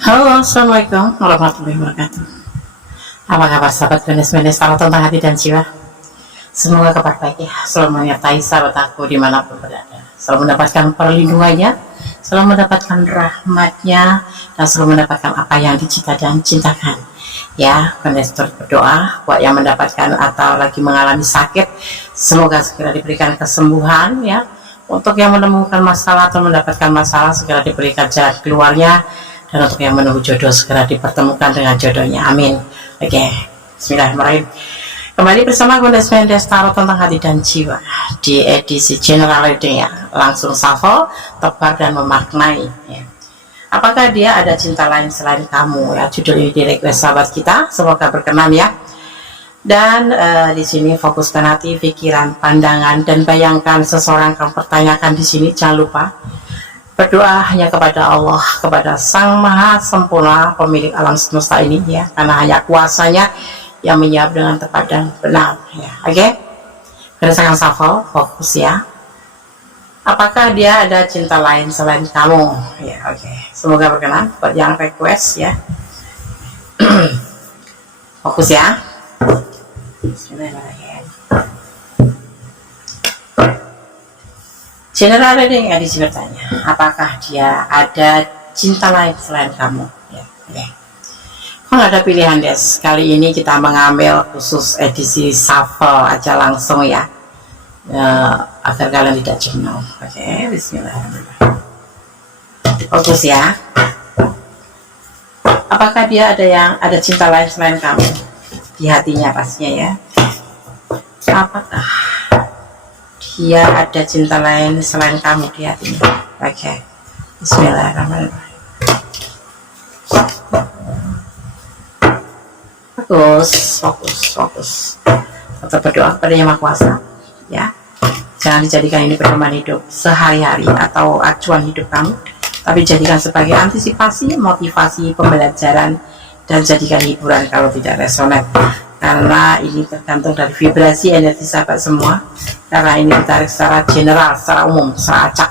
Halo, Assalamualaikum warahmatullahi wabarakatuh. Apa kabar sahabat Venus taruh tentang hati dan jiwa? Semoga kabar baik ya, selalu menyertai sahabat aku dimanapun berada. Selalu mendapatkan perlindungannya, selalu mendapatkan rahmatnya, dan selalu mendapatkan apa yang dicita dan cintakan. Ya, Venus terus berdoa buat yang mendapatkan atau lagi mengalami sakit, semoga segera diberikan kesembuhan ya. Untuk yang menemukan masalah atau mendapatkan masalah, segera diberikan jalan keluarnya. Dan untuk yang menunggu jodoh, segera dipertemukan dengan jodohnya. Amin. Oke, bismillahirrahmanirrahim. Kembali bersama Gondes Mendes Tarot tentang hati dan jiwa di edisi general reading ya. Langsung shuffle, tebar dan memaknai ya. Apakah dia ada cinta lain selain kamu ya? Judul ini di request sahabat kita, semoga berkenan ya. Dan di sini fokuskan hati, pikiran, pandangan, dan bayangkan seseorang yang pertanyakan di sini. Jangan lupa berdoa hanya kepada Allah, kepada Sang Maha Sempurna, pemilik alam semesta ini ya, karena hanya kuasanya yang menjawab dengan tepat dan benar ya. Oke, berdasarkan shuffle, fokus ya. Apakah dia ada cinta lain selain kamu ya? Oke, semoga berkenan buat yang request ya. Fokus ya. Bismillahirrahmanirrahim. General reading edisi bertanya, apakah dia ada cinta lain selain kamu? Ya, ya. Kok nggak ada pilihan des? Kali ini kita mengambil khusus edisi shuffle aja langsung ya, agar kalian tidak jenuh. Oke, bismillahirrahmanirrahim. Fokus ya. Apakah dia ada cinta lain selain kamu? Di hatinya pastinya ya. Apakah dia ada cinta lain selain kamu di hatinya? Oke, bismillahirrahmanirrahim. Fokus. Tetap berdoa kepada Yang Maha Kuasa ya. Jangan dijadikan ini pedoman hidup sehari-hari atau acuan hidup kamu, tapi jadikan sebagai antisipasi, motivasi, pembelajaran, dan jadikan hiburan kalau tidak resonan. Karena ini tergantung dari vibrasi energi sahabat semua, karena ini ditarik secara general, secara umum, secara acak,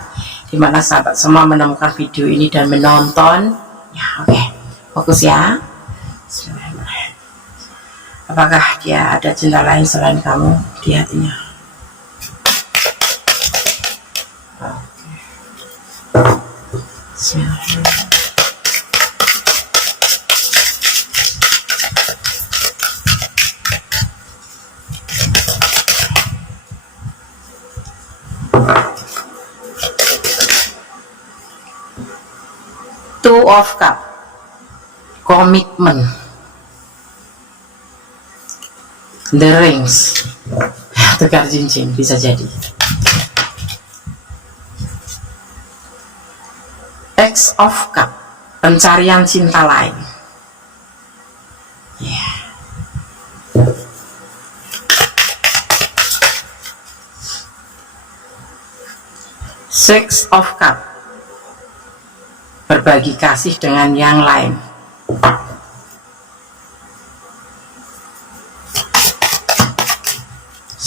dimana sahabat semua menemukan video ini dan menonton ya. Oke, fokus ya. Apakah dia ada cinta lain selain kamu di hatinya? Bismillahirrahmanirrahim. Two of Cups, komitmen. The Rings, tukar cincin bisa jadi. X of Cups, pencarian cinta lain. Yeah. Six of Cups, berbagi kasih dengan yang lain.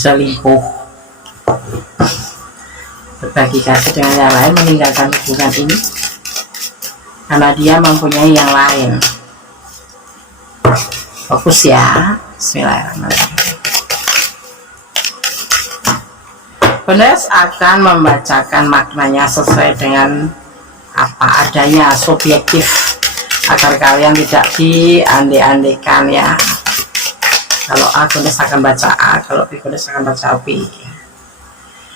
Selingkuh, berbagi kasih dengan yang lain, meninggalkan hubungan ini karena dia mempunyai yang lain. Fokus ya. Bismillahirrahmanirrahim. Penulis akan membacakan maknanya sesuai dengan apa adanya, subjektif, agar kalian tidak diandai-andaikan ya. Kalau A, Gondes akan baca A, kalau B, Gondes akan baca B.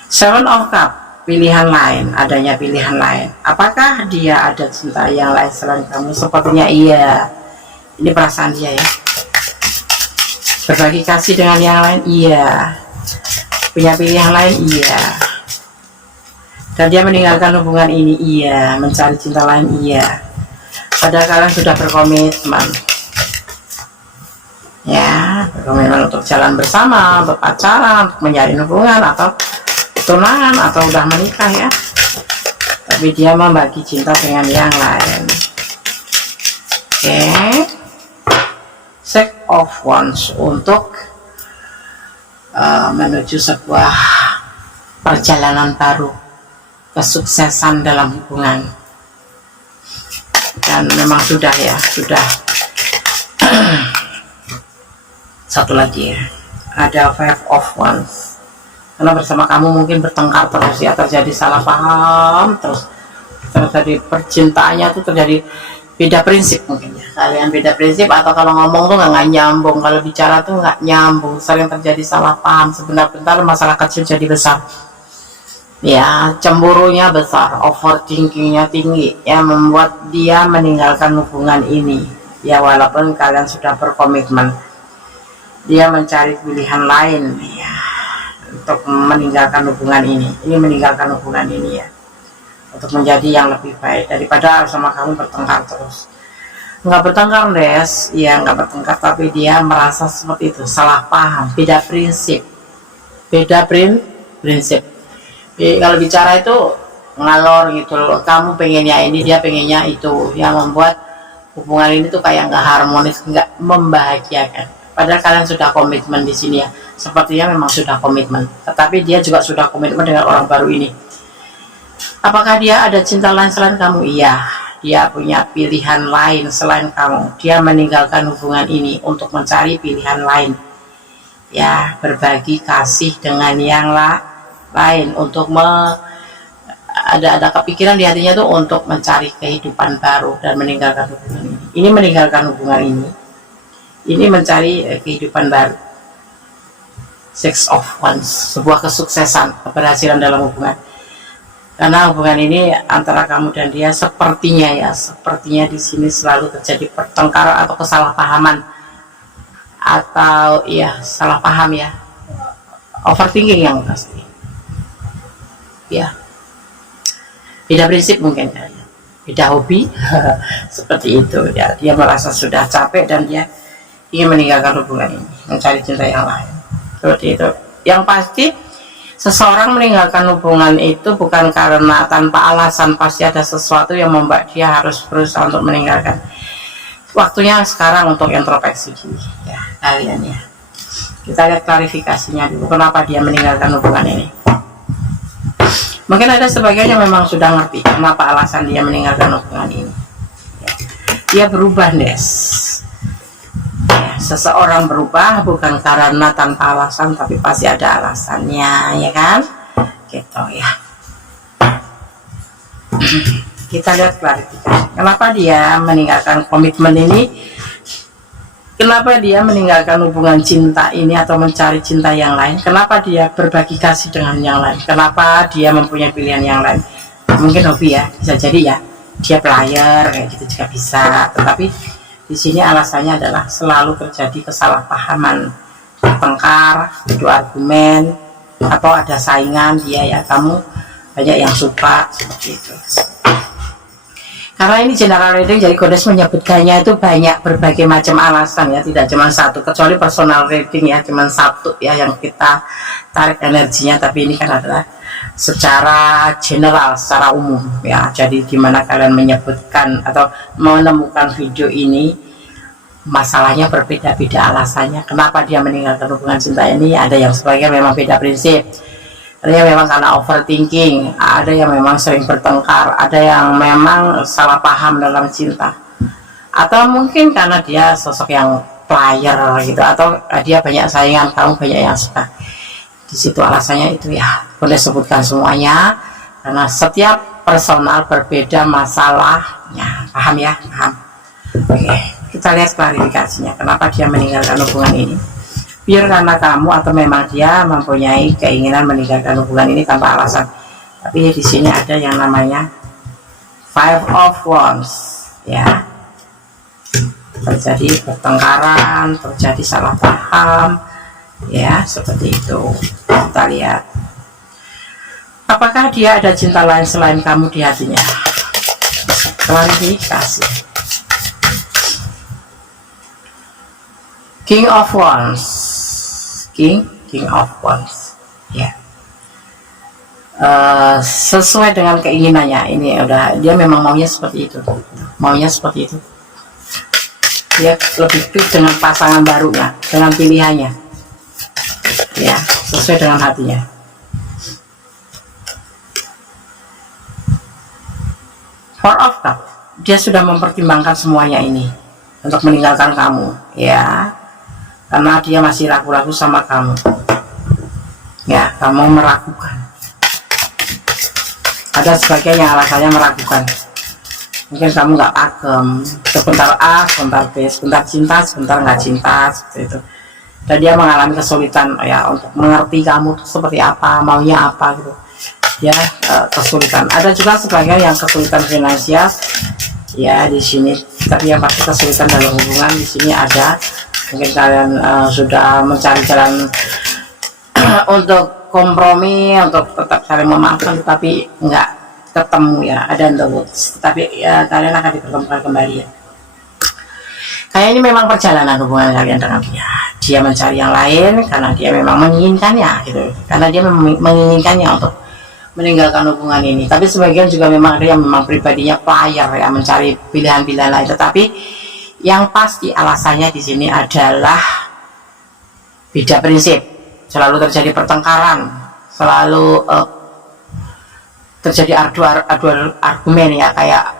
Seven of Cups, pilihan lain, adanya pilihan lain. Apakah dia ada cinta yang lain selain kamu? Sepertinya iya. Ini perasaan dia ya. Berbagi kasih dengan yang lain, iya. Punya pilihan lain, iya. Dan dia meninggalkan hubungan ini, iya. Mencari cinta lain, iya. Padahal kalian sudah berkomitmen ya, berkomitmen untuk jalan bersama, berpacaran, untuk menjalin hubungan atau tunangan atau udah menikah ya. Tapi dia membagi cinta dengan yang lain. Oke. Six of Wands, untuk menuju sebuah perjalanan baru, kesuksesan dalam hubungan. dan memang sudah ya, sudah. Satu lagi ya, ada Five of Wands, karena bersama kamu mungkin bertengkar terus ya, terjadi salah paham terus, terjadi percintaannya tuh terjadi beda prinsip mungkin ya, kalian beda prinsip, atau kalau ngomong tuh nggak nyambung, kalau bicara tuh nggak nyambung, sering terjadi salah paham, sebentar-bentar masalah kecil jadi besar ya, cemburunya besar, overthinkingnya tinggi ya, membuat dia meninggalkan hubungan ini ya, walaupun kalian sudah berkomitmen, dia mencari pilihan lain ya untuk meninggalkan hubungan ini meninggalkan hubungan ini ya, untuk menjadi yang lebih baik daripada sama kamu bertengkar terus. Nggak bertengkar Des ya, nggak bertengkar, tapi dia merasa seperti itu, salah paham, beda prinsip, prinsip. Jadi, kalau bicara itu ngalor gitu loh, kamu pengennya ini, dia pengennya itu, yang membuat hubungan ini tuh kayak nggak harmonis, nggak membahagiakan. Padahal kalian sudah komitmen di sini ya, sepertinya memang sudah komitmen, tetapi dia juga sudah komitmen dengan orang baru ini. Apakah dia ada cinta lain selain kamu? Iya, dia punya pilihan lain selain kamu. Dia meninggalkan hubungan ini untuk mencari pilihan lain. Ya, berbagi kasih dengan yang lain, untuk ada kepikiran di hatinya tuh untuk mencari kehidupan baru dan meninggalkan hubungan ini. Ini meninggalkan hubungan ini. Ini mencari kehidupan baru. Six of Wands, sebuah kesuksesan, keberhasilan dalam hubungan. Karena hubungan ini antara kamu dan dia sepertinya di sini selalu terjadi pertengkaran atau kesalahpahaman, atau ya salah paham ya, overthinking yang pasti ya, beda prinsip mungkin ya, beda hobi seperti itu ya, dia merasa sudah capek dan dia ingin meninggalkan hubungan ini, mencari cinta yang lain seperti itu. Yang pasti seseorang meninggalkan hubungan itu bukan karena tanpa alasan, pasti ada sesuatu yang membuat dia harus berusaha untuk meninggalkan. Waktunya sekarang untuk introspeksi ya kalian ya. Kita lihat klarifikasinya dulu, kenapa dia meninggalkan hubungan ini. Mungkin ada sebagian yang memang sudah ngerti kenapa alasan dia meninggalkan hubungan ini ya. Dia berubah Des ya, seseorang berubah bukan karena tanpa alasan, tapi pasti ada alasannya ya kan, gitu ya. Kita lihat klarifikasi kenapa dia meninggalkan komitmen ini, kenapa dia meninggalkan hubungan cinta ini atau mencari cinta yang lain, kenapa dia berbagi kasih dengan yang lain, kenapa dia mempunyai pilihan yang lain. Mungkin hobi ya, bisa jadi ya, dia player kayak gitu juga bisa, tetapi di sini alasannya adalah selalu terjadi kesalahpahaman, bertengkar, adu argumen, atau ada saingan dia ya, kamu banyak yang suka seperti itu. Karena ini general reading, jadi Goddess menyebutkannya itu banyak berbagai macam alasan ya, tidak cuma satu, kecuali personal reading ya, cuma satu ya yang kita tarik energinya, tapi ini kan adalah secara general, secara umum ya. Jadi gimana kalian menyebutkan atau menemukan video ini, masalahnya berbeda-beda alasannya kenapa dia meninggalkan hubungan cinta ini. Ada yang sebagian memang beda prinsip, ada yang memang karena overthinking, ada yang memang sering bertengkar, ada yang memang salah paham dalam cinta, atau mungkin karena dia sosok yang player gitu, atau dia banyak saingan, kamu banyak yang suka. Di situ alasannya itu ya, boleh sebutkan semuanya karena setiap personal berbeda masalahnya. Paham ya? Paham. Oke, kita lihat klarifikasinya kenapa dia meninggalkan hubungan ini. Biar karena kamu atau memang dia mempunyai keinginan meninggalkan hubungan ini tanpa alasan. Tapi di sini ada yang namanya Five of Wands ya. Terjadi pertengkaran, terjadi salah paham ya, seperti itu. Kita lihat apakah dia ada cinta lain selain kamu di hatinya. Klarifikasi. King of Wands, King of Wands ya. Sesuai dengan keinginannya, ini udah, dia memang maunya seperti itu, dia lebih klik dengan pasangan barunya, dengan pilihannya ya, sesuai dengan hatinya. Four of Cups, dia sudah mempertimbangkan semuanya ini untuk meninggalkan kamu, ya, karena dia masih ragu-ragu sama kamu, ya. Kamu meragukan, ada sebagian yang alasannya meragukan, mungkin kamu nggak pakem, sebentar A, sebentar B, sebentar cinta, sebentar nggak cinta, seperti itu. Dan dia mengalami kesulitan ya untuk mengerti kamu seperti apa, maunya apa gitu, ya. Kesulitan. Ada juga sebagian yang kesulitan finansial, ya, di sini. Tapi yang pasti kesulitan dalam hubungan di sini ada. Mungkin kalian sudah mencari jalan untuk kompromi, untuk tetap saling memaafkan, tapi nggak ketemu, ya. Ada in the woods, tapi ya kalian akan dipertemukan kembali, ya. Kayak ini memang perjalanan hubungan kalian dengan dia. Dia mencari yang lain karena dia memang menginginkannya, gitu. Karena dia menginginkannya untuk meninggalkan hubungan ini. Tapi sebagian juga memang ada yang memang pribadinya player, ya, mencari pilihan-pilihan lain. Tetapi yang pasti alasannya di sini adalah beda prinsip. Selalu terjadi pertengkaran, selalu terjadi adu argumen, ya, kayak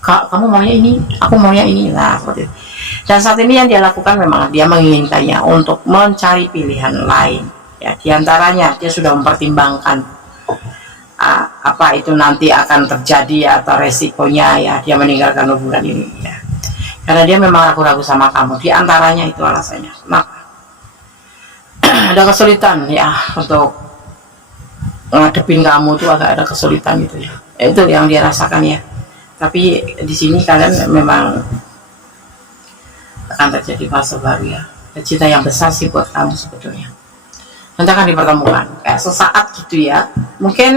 kamu maunya ini, aku maunya ini, nah seperti itu. Dan saat ini yang dia lakukan memang dia menginginkannya untuk mencari pilihan lain, ya. Diantaranya dia sudah mempertimbangkan apa itu nanti akan terjadi atau resikonya, ya, dia meninggalkan hubungan ini, ya. Karena dia memang ragu-ragu sama kamu. Diantaranya itu alasannya. Nah, ada kesulitan, ya, untuk ngadepin kamu tuh agak ada kesulitan gitu, ya. Itu yang dia rasakan, ya. Tapi di sini kalian memang akan terjadi fase baru, ya. Cinta yang besar sih buat kamu sebetulnya. Nanti akan dipertemukan kayak sesaat gitu, ya. Mungkin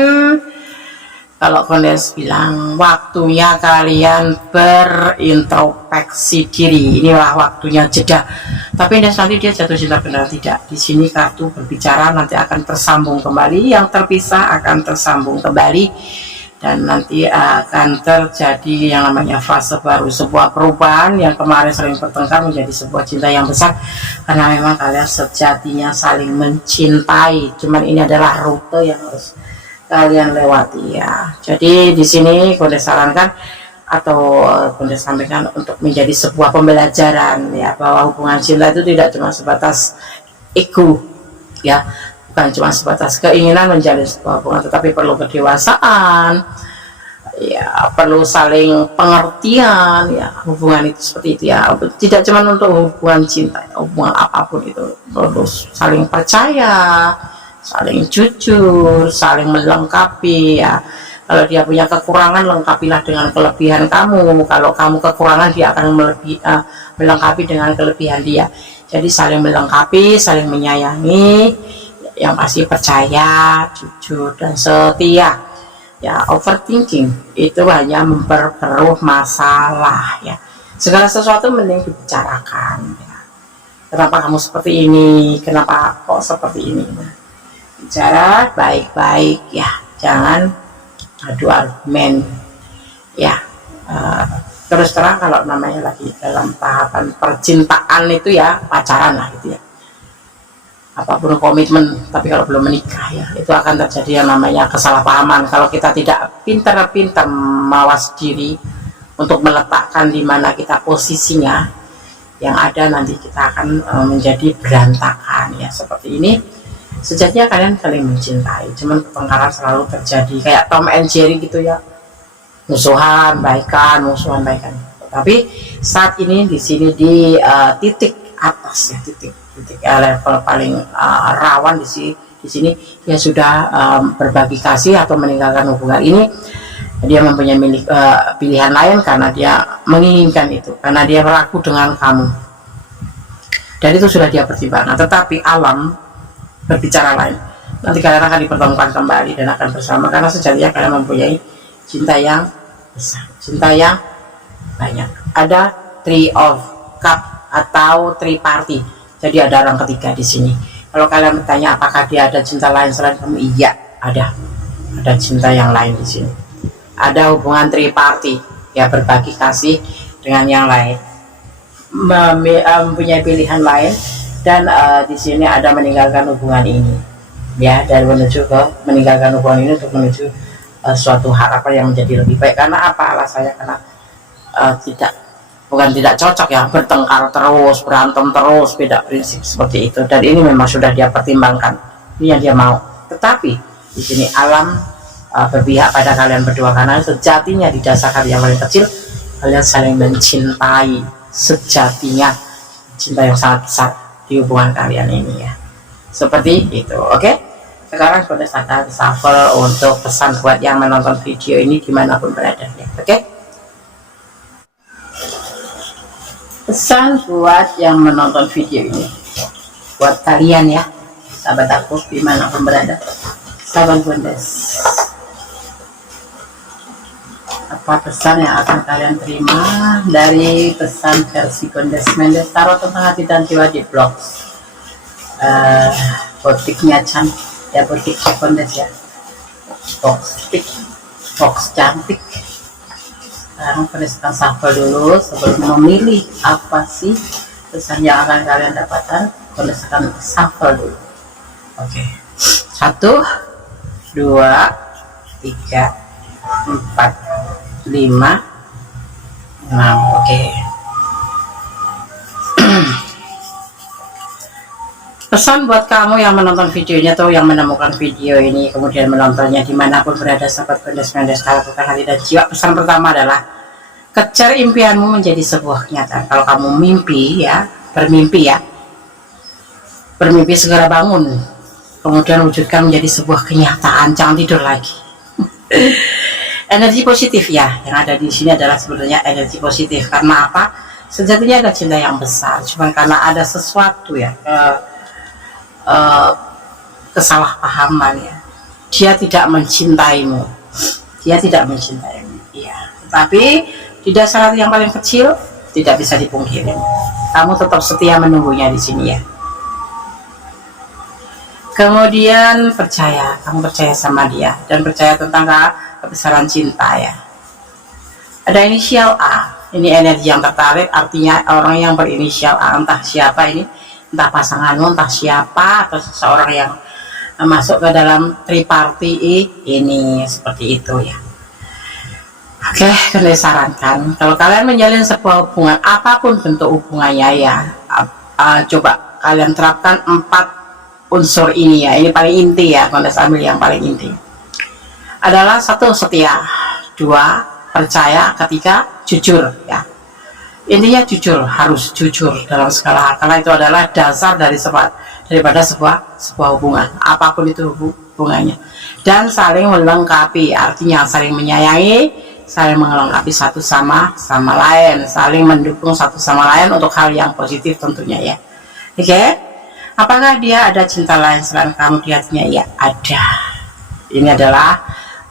kalau Kondes bilang waktunya kalian berintrospeksi diri, inilah waktunya jeda. Tapi nanti dia jatuh cinta benar tidak. Di sini kartu berbicara nanti akan tersambung kembali, yang terpisah akan tersambung kembali. Dan nanti akan terjadi yang namanya fase baru, sebuah perubahan yang kemarin sering bertengkar menjadi sebuah cinta yang besar, karena memang kalian sejatinya saling mencintai. Cuman ini adalah rute yang harus kalian lewati, ya. Jadi di sini Konde sarankan atau Konde sampaikan untuk menjadi sebuah pembelajaran, ya, bahwa hubungan cinta itu tidak cuma sebatas ego, ya. Bukan cuma sebatas keinginan menjalin sebuah hubungan, tetapi perlu kedewasaan, ya, perlu saling pengertian, ya. Hubungan itu seperti itu, ya. Tidak cuma untuk hubungan cinta, hubungan apapun itu perlu saling percaya, saling jujur, saling melengkapi, ya. Kalau dia punya kekurangan, lengkapilah dengan kelebihan kamu. Kalau kamu kekurangan, dia akan melengkapi dengan kelebihan dia. Jadi saling melengkapi, saling menyayangi, yang pasti percaya, jujur, dan setia, ya. Overthinking itu hanya memperkeruh masalah, ya. Segala sesuatu mending dibicarakan, ya. Kenapa kamu seperti ini, kenapa kok seperti ini, nah, bicara baik-baik, ya, jangan adu argumen, ya. Terus terang kalau namanya lagi dalam tahapan percintaan itu, ya, pacaran lah gitu, ya, apapun komitmen. Tapi kalau belum menikah, ya, itu akan terjadi yang namanya kesalahpahaman kalau kita tidak pintar-pintar mawas diri untuk meletakkan di mana kita posisinya. Yang ada nanti kita akan menjadi berantakan, ya, seperti ini. Sejatinya kalian saling mencintai, cuman pertengkaran selalu terjadi kayak Tom and Jerry gitu, ya, musuhan baikan, musuhan baikan. Tapi saat ini di sini di titik atas, ya, titik level paling rawan di sini dia sudah berbagi kasih atau meninggalkan hubungan ini. Dia mempunyai pilihan lain karena dia menginginkan itu, karena dia ragu dengan kamu, dan itu sudah dia pertimbangkan. Tetapi alam berbicara lain. Nanti kalian akan dipertemukan kembali dan akan bersama, karena sejatinya kalian mempunyai cinta yang besar, cinta yang banyak. Ada Three of Cup atau Three Party. Jadi ada orang ketiga di sini. Kalau kalian bertanya apakah dia ada cinta lain selain kamu, iya, ada cinta yang lain di sini. Ada hubungan triparty, ya, berbagi kasih dengan yang lain, mempunyai pilihan lain, dan di sini ada meninggalkan hubungan ini, ya, dan menuju ke meninggalkan hubungan ini untuk menuju suatu harapan yang menjadi lebih baik. Karena apa alasannya? Karena bukan tidak cocok ya, bertengkar terus, berantem terus, beda prinsip seperti itu. Dan ini memang sudah dia pertimbangkan, ini yang dia mau. Tetapi di sini alam berpihak pada kalian berdua, karena sejatinya di dasar kalian yang paling kecil, kalian saling mencintai sejatinya, cinta yang sangat besar di hubungan kalian ini ya. Seperti itu, oke? Sekarang sudah saya shuffle untuk pesan buat yang menonton video ini dimanapun berada ya, oke? Pesan buat yang menonton video ini, buat kalian ya, sahabat aku dimanapun berada, sahabat Gondes. Apa pesan yang akan kalian terima dari pesan versi Gondes Mendes Tarot tentang hati dan jiwa di blog botiknya cantik ya, botik Gondes ya, box cantik. Sekarang peniskan shuffle dulu sebelum memilih apa sih pesan yang akan kalian dapatkan. Peniskan shuffle dulu. Oke, 1 2 3 4 5 6. Oke. Pesan buat kamu yang menonton videonya atau yang menemukan video ini kemudian menontonnya dimanapun berada, sahabat Gondes Mendes Tarot tentang hati dan jiwa. Pesan pertama adalah kejar impianmu menjadi sebuah kenyataan. Kalau kamu mimpi ya, bermimpi segera bangun, kemudian wujudkan menjadi sebuah kenyataan. Jangan tidur lagi. Energi positif ya, yang ada di sini adalah sebenarnya energi positif. Karena apa? Sejatinya ada cinta yang besar, cuma karena ada sesuatu ya, kesalahpahaman ya. Dia tidak mencintaimu, ya. Tetapi di dasar hati yang paling kecil tidak bisa dipungkiri, kamu tetap setia menunggunya di sini ya. Kemudian kamu percaya sama dia dan percaya tentang kebesaran cinta ya. Ada inisial A, ini energi yang tertarik, artinya orang yang berinisial A, entah siapa ini, entah pasanganmu, entah siapa, atau seseorang yang masuk ke dalam triparty ini, seperti itu ya. Oke, saya sarankan kalau kalian menjalin sebuah hubungan, apapun bentuk hubungannya ya, coba kalian terapkan 4 unsur ini ya. Ini paling inti ya, kalau saya ambil yang paling inti adalah 1 setia, 2 percaya, 3 jujur ya. Intinya jujur, harus jujur dalam segala hal, karena itu adalah dasar daripada sebuah hubungan, apapun itu hubungannya. Dan saling melengkapi, artinya saling menyayangi, saling melengkapi satu sama lain, saling mendukung satu sama lain untuk hal yang positif tentunya ya. Oke, apakah dia ada cinta lain selain kamu di hatinya? Ya ada. Ini adalah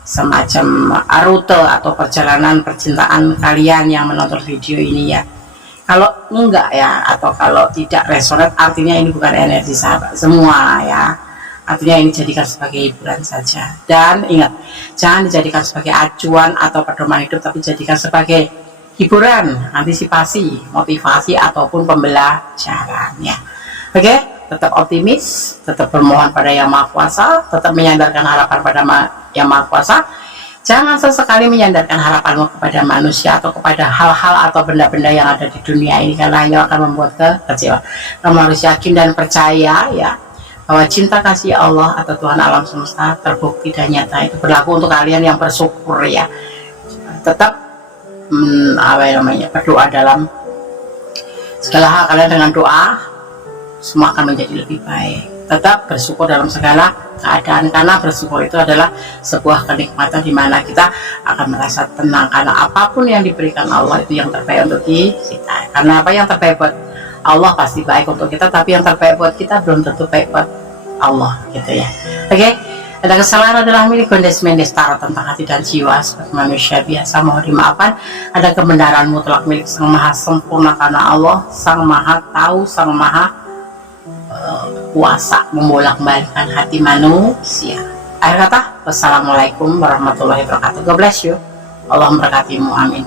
semacam rute atau perjalanan percintaan kalian yang menonton video ini ya. Kalau enggak ya, atau kalau tidak resonate, artinya ini bukan energi sahabat semua ya. Artinya ini jadikan sebagai hiburan saja. Dan ingat, jangan dijadikan sebagai acuan atau pedoman hidup, tapi jadikan sebagai hiburan, antisipasi, motivasi ataupun pembelajaran ya. Oke, tetap optimis, tetap bermohon pada Yang Maha Kuasa, tetap menyandarkan harapan pada Yang Maha Kuasa. Jangan sesekali menyandarkan harapanmu kepada manusia atau kepada hal-hal atau benda-benda yang ada di dunia ini, karena hanya akan membuat kekecewaan. Kamu harus yakin dan percaya ya, bahwa cinta kasih Allah atau Tuhan alam semesta terbukti dan nyata. Itu berlaku untuk kalian yang bersyukur ya. Tetap berdoa dalam segala hal kalian. Dengan doa semua akan menjadi lebih baik. Tetap bersyukur dalam segala keadaan, karena bersyukur itu adalah sebuah kenikmatan di mana kita akan merasa tenang, karena apapun yang diberikan Allah itu yang terbaik untuk kita. Karena apa yang terbaik buat Allah pasti baik untuk kita, tapi yang terbaik buat kita belum tentu baik buat Allah gitu ya. Oke, ada kesalahan adalah milik Gondes Mendes Tarot tentang hati dan jiwa. Sebagai manusia biasa mohon dimaafkan. Ada kebenaran mutlak milik Sang Maha Sempurna, karena Allah Sang Maha Tahu, Sang Maha Kuasa membolak-balikkan hati manusia. Akhir kata, wassalamualaikum warahmatullahi wabarakatuh. God bless you. Allah memberkatimu, amin.